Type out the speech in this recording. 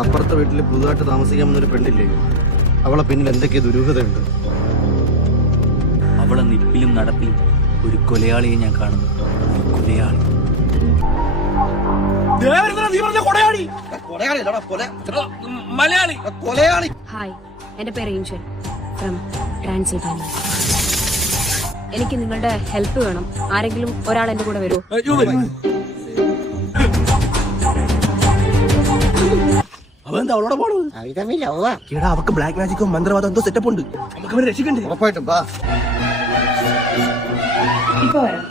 അപ്പുറത്തെ വീട്ടിൽ പുതുതായിട്ട് താമസിക്കാൻ വന്നൊരു പെണ്ണില്ലേ, അവളെ പിന്നിൽ എന്തൊക്കെയോ ദുരൂഹതയുണ്ട്. അവളെ നിപ്പിലും നടപ്പിലും ഒരു കൊലയാളിയെ ഞാൻ കാണുന്നു. കൊലയാളി. മലയാളി. ഹായ്, എന്റെ പേര് ഏഞ്ചൽ ഫ്രം ട്രാൻസിൽവാനിയ. എനിക്ക് നിങ്ങളുടെ ഹെൽപ്പ് വേണം. ആരെങ്കിലും ഒരാൾ എന്റെ കൂടെ വരുമോ? അവന്താ അവളോട് പോണത്? അവക്ക് ബ്ലാക്ക് മാജിക്കോ മന്ത്രവാദം എന്തോ സെറ്റപ്പ് ഉണ്ട്. നമുക്ക് അവരെ രക്ഷിക്കണ്ടേ? ഉറപ്പായിട്ടും. ഇപ്പൊ വരാം.